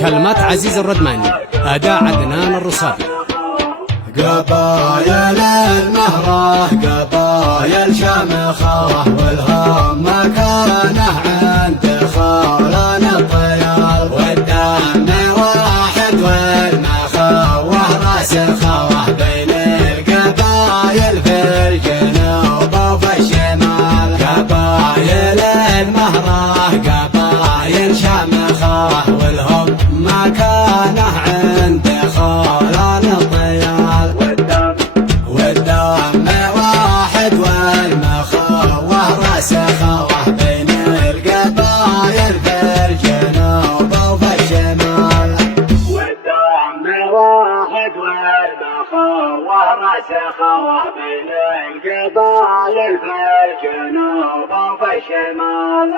كلمات عزيز الردماني، أداء عدنان الرصافي. قبايل المهرة قبايل شامخة والهم مكانه عند خولان الطيار، والدم واحد والمخوة راسخة بين القبايل في الجنوب وفي الشمال. قبايل المهرة قبايل شامخة والهم مكانه عند خولان الطيار، والدم واحد والمخوة راسخة بين القبايل في الجنوب وفي الشمال. والدم واحد والمخوة راسخة بين القبايل في الجنوب وفي الشمال.